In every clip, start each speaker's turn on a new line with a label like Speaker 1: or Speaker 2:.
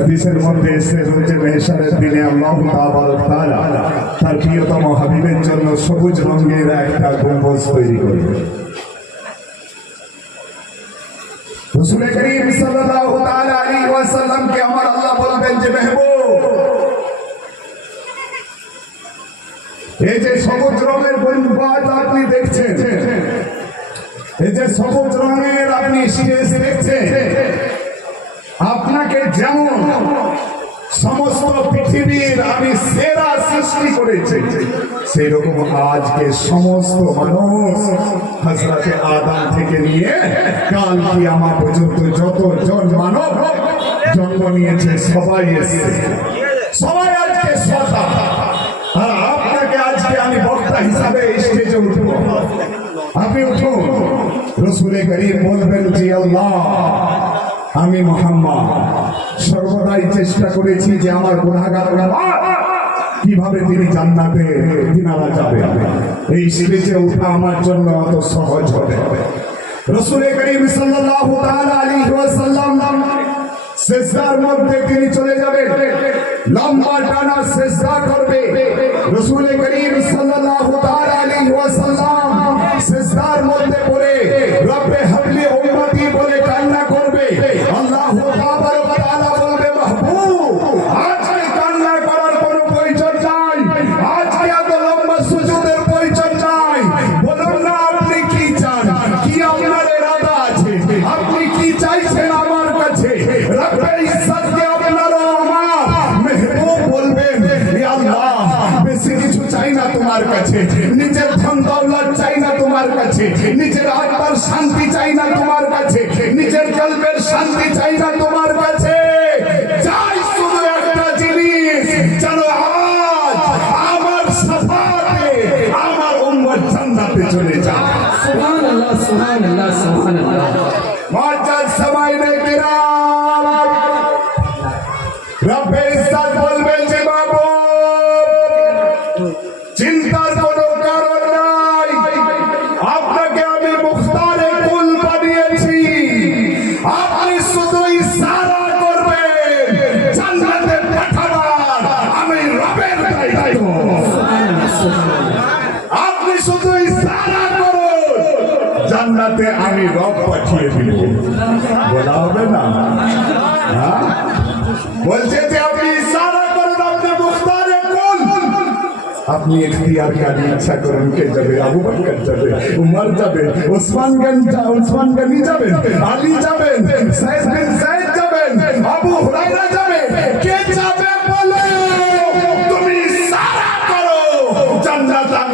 Speaker 1: হাদিসের মধ্যে এসে হচ্ছে মেহসারের দিনে আল্লাহ তাআলা তার প্রিয়তম হাবিবের জন্য সবুজ রঙের একটা গম্বুজ তৈরি করে আমার আল্লাহ যে সবুজ রঙের আপনি দেখছেন এই যে সবুজ রঙের আপনি স্টেজ দেখছেন আপনাকে যেমন সমস্ত পৃথিবীর আমি সেরা সৃষ্টি করেছি। সেই রকম আজকে সমস্ত মানুষ হজরতে আদাম থেকে নিয়ে কাল কি আমার পর্যন্ত যত জন মানব জন্ম নিয়েছে, সবাই এসেছে। সবাই আজকে শ্রোতা আপনাকে আজকে আমি বক্তা হিসাবে স্টেজে উঠব। আপনি উঠুন। রসুলে করিম বলবেন, জি আল্লাহ। আমি মোহাম্মদ, সর্বদাই চেষ্টা করেছি যে আমার গুণাগার কীভাবে তিনি জান্নাতে তিনারা যাবে? এই স্টেজে ওঠা আমার জন্য অত সহজ হবে রসুল করিম সাল্লাল্লাহু তাআলা তিনি চলে যাবেন। করবে। রসুল করিম সাল্লাল্লাহু তাআলা আলাইহি ওয়াসাল্লাম তোমার কাছে। নিজের আত্মার শান্তি চাই না তোমার কাছে। নিজের কল্পের শান্তি চাই না তোমার কাছে। চাই শুধু একটা জিনিস যেন আজ আমার সাফাতে আমার উম্মত জান্নাতে চলে যায়।
Speaker 2: সুবহান আল্লাহ সুবহান আল্লাহ সুবহান আল্লাহ
Speaker 1: মাজার সবাই রে কিরাম রব্বে ইজ্জত বলবেন যে বাবু। চিন্তার কোনো কারণ জান্নাতে আমি রব পাঠিয়ে দিব। বলা হবে না। হ্যাঁ? বলছে যে আপনি ইশারা করুন আপনি মুখতারে কুল। আপনি এখতিয়ার কারি ইচ্ছা করেন কে যাবে? আবু বকর যাবে, উমর যাবে, ওসমান গঞ্জ ওসমান গনি যাবেন, আলী যাবেন, সাইদ বিন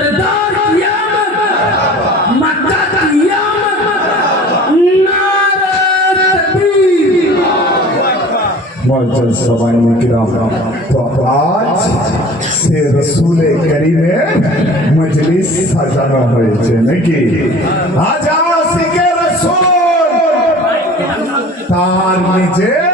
Speaker 1: سردار قیامت قیامت کرام تو آج سے رسول کریم مجلس ہوئے جی آج آسکے رسول، تار نیجے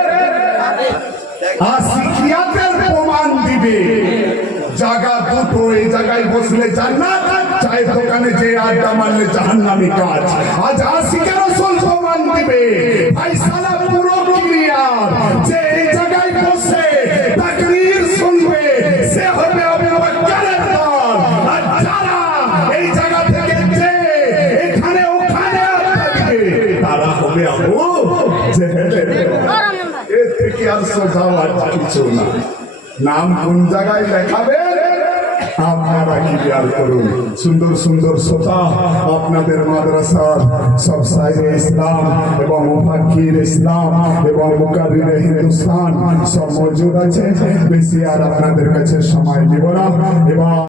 Speaker 1: দুটো এই জায়গায় বসলে জান্নাত দোকানে যে আড্ডা মারলে জাহান্নামী কাজ। আজ আশিকে রসুল প্রমাণ দিবে ফাইসালা পুরো ক্লিয়ার যে এই জায়গায় বসে তাকরীর শুনবে সে হবে আবু বকরের দল। আর যারা এই জায়গা থেকে যে এখানে ওখানে থাকবে তারা হবে আবু জেহেলের। এর থেকে আর সোজা আর কিছু না নাম কোন জায়গায় লেখাবে? আপনারা ক্লিয়ার করুন সুন্দর সুন্দর শ্রোতা, আপনাদের মাদ্রাসার সব সাইরে ইসলাম এবং মুফাকির ইসলাম এবং মুকাবির হিন্দুস্তান সব মজুদ আছে। বেশি আর আপনাদের কাছে সময় দিব না। এবং